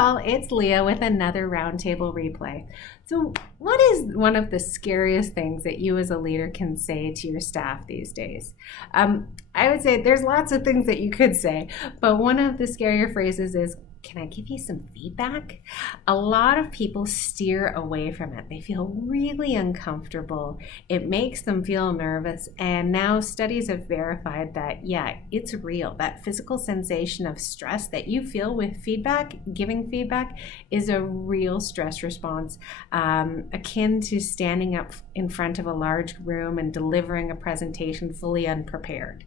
all, it's Leah with another Roundtable Replay. So what is one of the scariest things that you as a leader can say to your staff these days? I would say there's lots of things that you could say, but one of the scarier phrases is, can I give you some feedback? A lot of people steer away from it. They feel really uncomfortable. It makes them feel nervous. And now studies have verified that, yeah, it's real. That physical sensation of stress that you feel with feedback, giving feedback, is a real stress response, akin to standing up in front of a large room and delivering a presentation fully unprepared.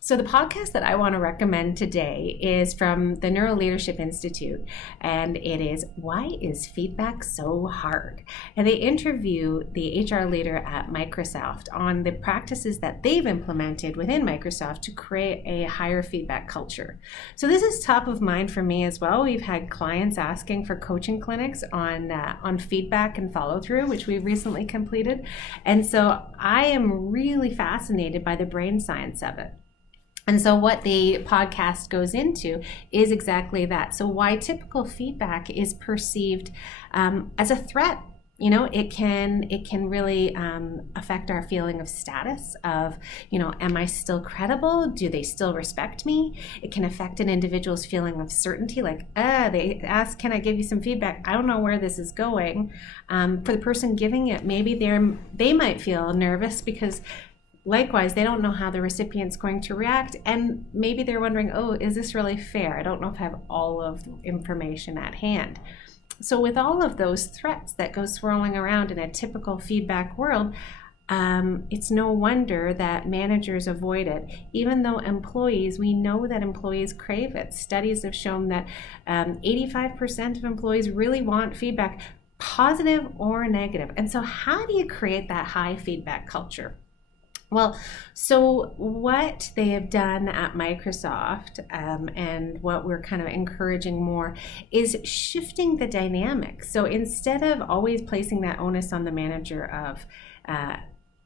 So the podcast that I want to recommend today is from the Neuro Leadership Institute, and it is Why is Feedback So Hard? And they interview the HR leader at Microsoft on the practices that they've implemented within Microsoft to create a higher feedback culture. So this is top of mind for me as well. We've had clients asking for coaching clinics on feedback and follow through, which we recently completed. And so I am really fascinated by the brain science of it. And so what the podcast goes into is exactly that. So why typical feedback is perceived as a threat. You know, it can really affect our feeling of status of, am I still credible? Do they still respect me? It can affect an individual's feeling of certainty, like, they ask, can I give you some feedback? I don't know where this is going. For the person giving it, maybe they might feel nervous because likewise, they don't know how the recipient's going to react, and maybe they're wondering, is this really fair? I don't know if I have all of the information at hand. So with all of those threats that go swirling around in a typical feedback world, it's no wonder that managers avoid it, even though we know that employees crave it. Studies have shown that 85% of employees really want feedback, positive or negative. And so how do you create that high feedback culture? Well, so what they have done at Microsoft and what we're kind of encouraging more is shifting the dynamic. So instead of always placing that onus on the manager of,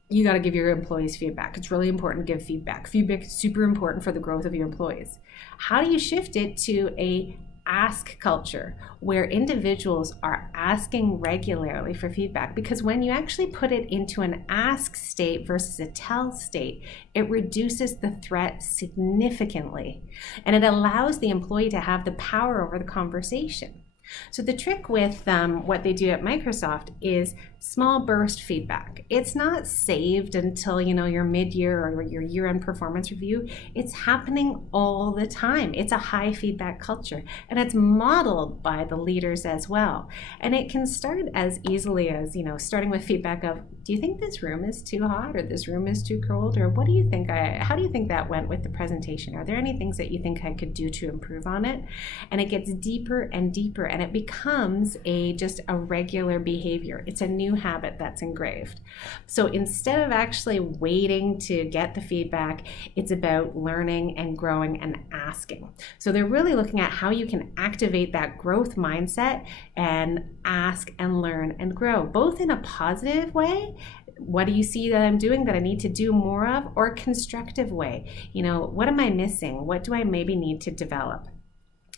you got to give your employees feedback. It's really important to give feedback. Feedback is super important for the growth of your employees. How do you shift it to a ask culture where individuals are asking regularly for feedback? Because when you actually put it into an ask state versus a tell state, it reduces the threat significantly, and it allows the employee to have the power over the conversation. So the trick with what they do at Microsoft is small burst feedback. It's not saved until your mid-year or your year-end performance review. It's happening all the time. It's a high feedback culture, and it's modeled by the leaders as well. And it can start as easily as starting with feedback of, do you think this room is too hot, or this room is too cold, or what do you think? How do you think that went with the presentation? Are there any things that you think I could do to improve on it? And it gets deeper and deeper, and it becomes just a regular behavior. It's a new habit that's engraved. So instead of actually waiting to get the feedback, it's about learning and growing and asking. So they're really looking at how you can activate that growth mindset and ask and learn and grow, both in a positive way. What do you see that I'm doing that I need to do more of, or a constructive way? What am I missing? What do I maybe need to develop?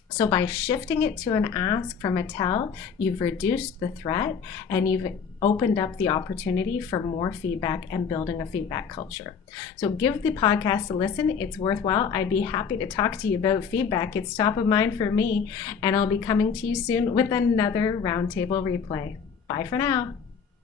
So by shifting it to an ask from a tell, you've reduced the threat and you've opened up the opportunity for more feedback and building a feedback culture. So give the podcast a listen. It's worthwhile. I'd be happy to talk to you about feedback. It's top of mind for me, and I'll be coming to you soon with another Roundtable Replay. Bye for now.